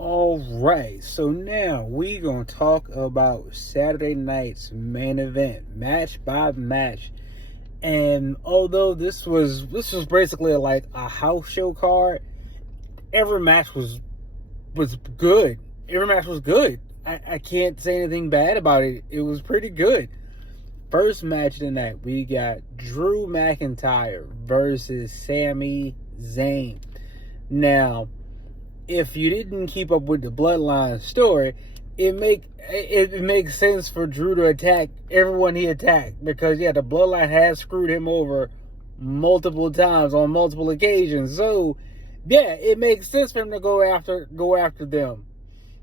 All right, so now we gonna talk about Saturday night's main event, match by match. And although this was basically like a house show card, every match was good. Every match was good. I can't say anything bad about it. It was pretty good. First match of the night, we got Drew McIntyre versus Sami Zayn. Now, if you didn't keep up with the Bloodline story, it makes sense for Drew to attack everyone he attacked, because the Bloodline has screwed him over multiple times on multiple occasions. So it makes sense for him to go after them.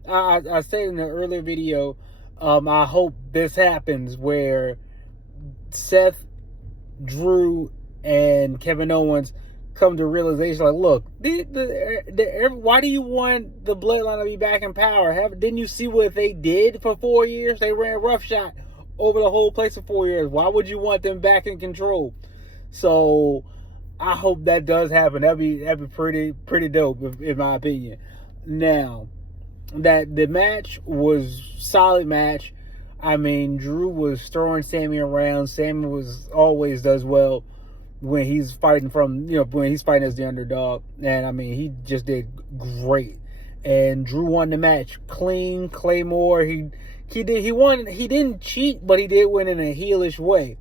I said in the earlier video, I hope this happens where Seth, Drew, and Kevin Owens come to realization, like, look, why do you want the Bloodline to be back in power? Didn't you see what they did for 4 years? They ran roughshod over the whole place for 4 years. Why would you want them back in control? So I hope that does happen. That'd be pretty dope, in my opinion. Now, that the match was solid match. I mean, Drew was throwing Sami around. Sami always does well when he's fighting when he's fighting as the underdog. And I mean, he just did great. And Drew won the match clean. Claymore, he won. He didn't cheat, but he did win in a heelish way.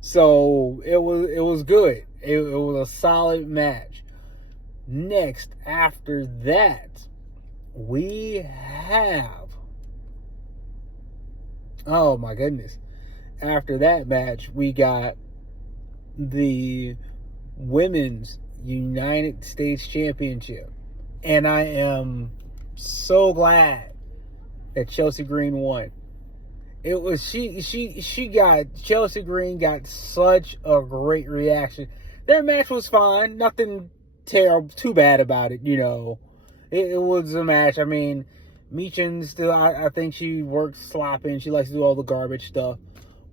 So it was good. It was a solid match. Next, after that, we have, oh my goodness, after that match, we got the Women's United States Championship. And I am so glad that Chelsea Green won. It was Chelsea Green got such a great reaction. Their match was fine, nothing terrible, too bad about it, It was a match. I mean, Michin still, I think she works sloppy and she likes to do all the garbage stuff.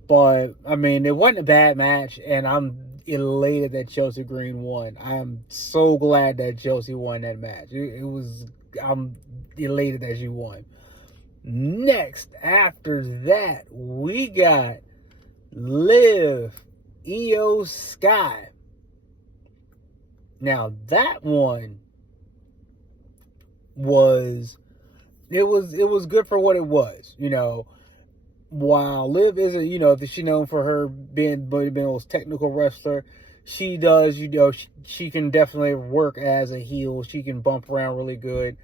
But, I mean, it wasn't a bad match, and I'm elated that Chelsea Green won. I am so glad that Chelsea won that match. I'm elated that she won. Next, after that, we got Liv, Io Sky. Now, that one was good for what it was, While Liv isn't, she's known for her being the most technical wrestler, she does, she can definitely work as a heel. She can bump around really good,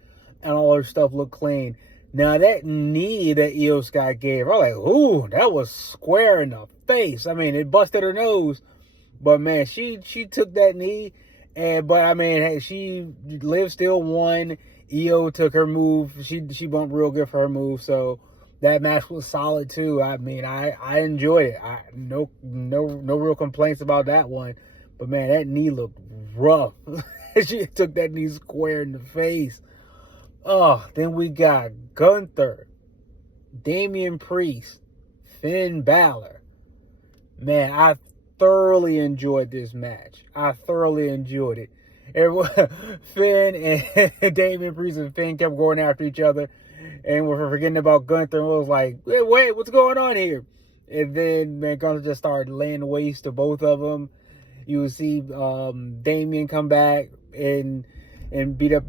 and all her stuff look clean. Now, that knee that Io Sky gave, I was like, ooh, that was square in the face. I mean, it busted her nose, but man, she took that knee, but I mean, hey, Liv still won. Io took her move. She bumped real good for her move, so that match was solid too. I mean, I enjoyed it. No real complaints about that one. But man, that knee looked rough. She took that knee square in the face. Oh, then we got Gunther, Damian Priest, Finn Balor. Man, I thoroughly enjoyed this match. I thoroughly enjoyed it. Finn and Damian Priest and Finn kept going after each other, and we're forgetting about Gunther, and was like, wait, what's going on here? And then, man, Gunther just started laying waste to both of them. You would see Damian come back and beat up,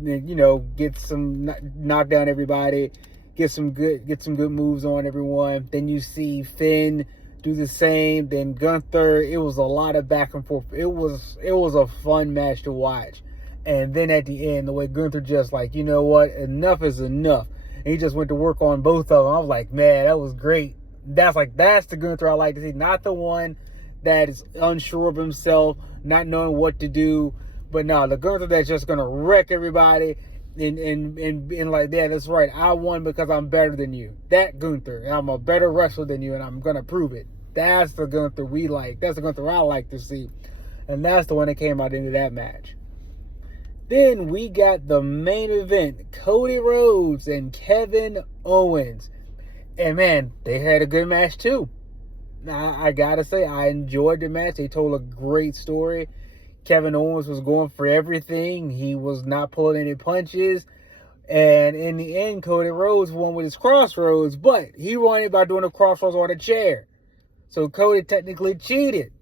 get some, knock down everybody, get some good moves on everyone. Then you see Finn do the same. Then Gunther, it was a lot of back and forth. It was a fun match to watch. And then at the end, the way Gunther just like, you know what, enough is enough. And he just went to work on both of them. I was like, man, that was great. That's the Gunther I like to see. Not the one that is unsure of himself, not knowing what to do. But no, the Gunther that's just gonna wreck everybody and like, yeah, that's right. I won because I'm better than you. That Gunther. I'm a better wrestler than you, and I'm gonna prove it. That's the Gunther we like. That's the Gunther I like to see. And that's the one that came out into that match. Then we got the main event, Cody Rhodes and Kevin Owens. And man, they had a good match too. I gotta say, I enjoyed the match. They told a great story. Kevin Owens was going for everything. He was not pulling any punches. And in the end, Cody Rhodes won with his crossroads, but he won it by doing a crossroads on a chair. So Cody technically cheated.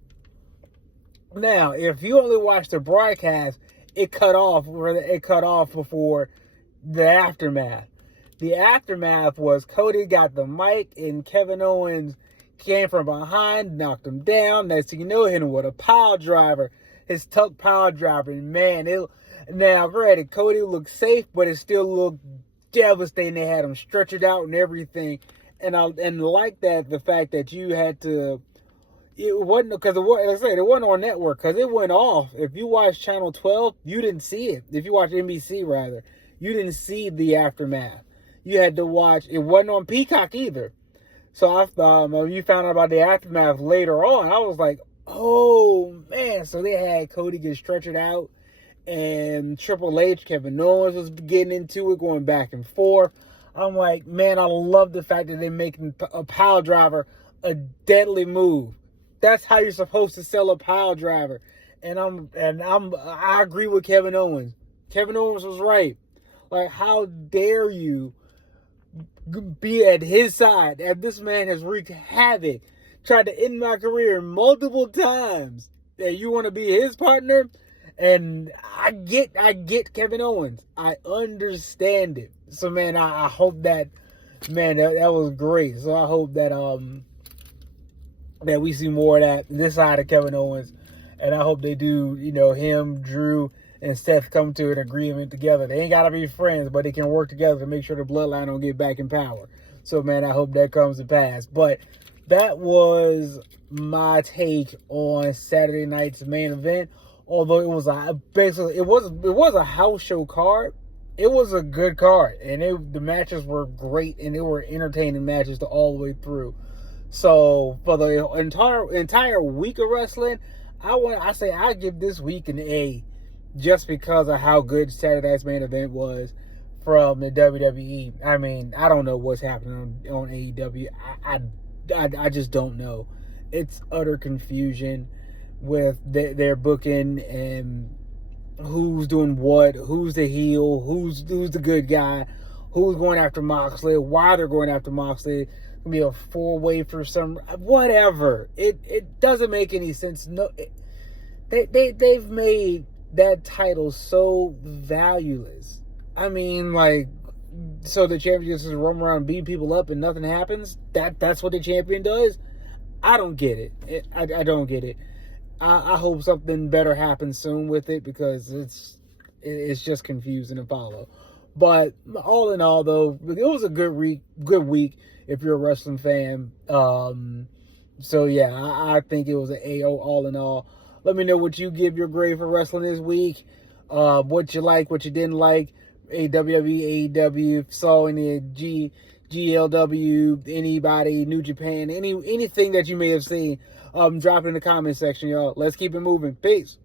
Now, if you only watch the broadcast, it cut off before the aftermath. The aftermath was Cody got the mic and Kevin Owens came from behind, knocked him down. Next thing you know, hit him with a pile driver. His tuck pile driver. And man, now granted, Cody looked safe, but it still looked devastating. They had him stretchered out and everything. And like that, the fact that you had to, it wasn't, because like I said, it wasn't on network, because it went off. If you watched Channel 12, you didn't see it. If you watched NBC, rather, you didn't see the aftermath. You had to watch, it wasn't on Peacock either. So I thought, when you found out about the aftermath later on, I was like, oh man. So they had Cody get stretchered out, and Triple H, Kevin Owens was getting into it, going back and forth. I'm like, man, I love the fact that they're making a pile driver a deadly move. That's how you're supposed to sell a pile driver. And I agree with Kevin Owens. Kevin Owens was right. Like, how dare you be at his side? And this man has wreaked havoc, tried to end my career multiple times. And you want to be his partner? And I get Kevin Owens. I understand it. So man, I hope that, man, that was great. So I hope that that we see more of that this side of Kevin Owens. And I hope they do, him, Drew, and Seth come to an agreement together. They ain't got to be friends, but they can work together to make sure the bloodline don't get back in power. So, man, I hope that comes to pass. But that was my take on Saturday night's main event. Although it was a house show card. It was a good card. And the matches were great, and they were entertaining matches all the way through. So, for the entire week of wrestling, I give this week an A, just because of how good Saturday's main event was from the WWE. I mean, I don't know what's happening on AEW. I just don't know. It's utter confusion with their booking and who's doing what, who's the heel, who's the good guy, who's going after Moxley, why they're going after Moxley. Be a 4-way for some, whatever. It doesn't make any sense. No, they've made that title so valueless. I mean, like, so the champion just roam around and beat people up and nothing happens. That's what the champion does. I don't get it. I don't get it. I hope something better happens soon with it, because it's just confusing to follow. But all in all, though, it was a good week if you're a wrestling fan. So yeah, I think it was an AO all in all. Let me know what you give your grade for wrestling this week. What you like, what you didn't like. WWE, AEW, saw any GLW, anybody, New Japan, anything that you may have seen. Drop it in the comment section, y'all. Let's keep it moving. Peace.